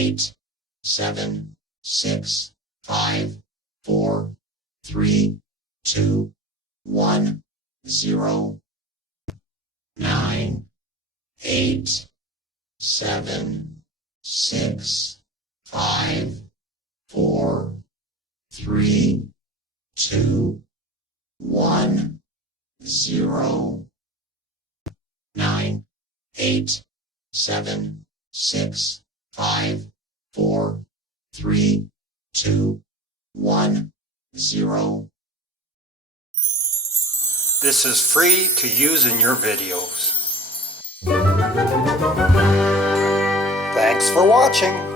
8, 7, 6, 5, 4, 3, 2, 1, 0, 9, 8, 7, 6, 5, 4, 3, 2, 1, 0, 9, 8, 7, 6, 5, 4, 3, 2, 1, 0. This is free to use in your videos. Thanks for watching.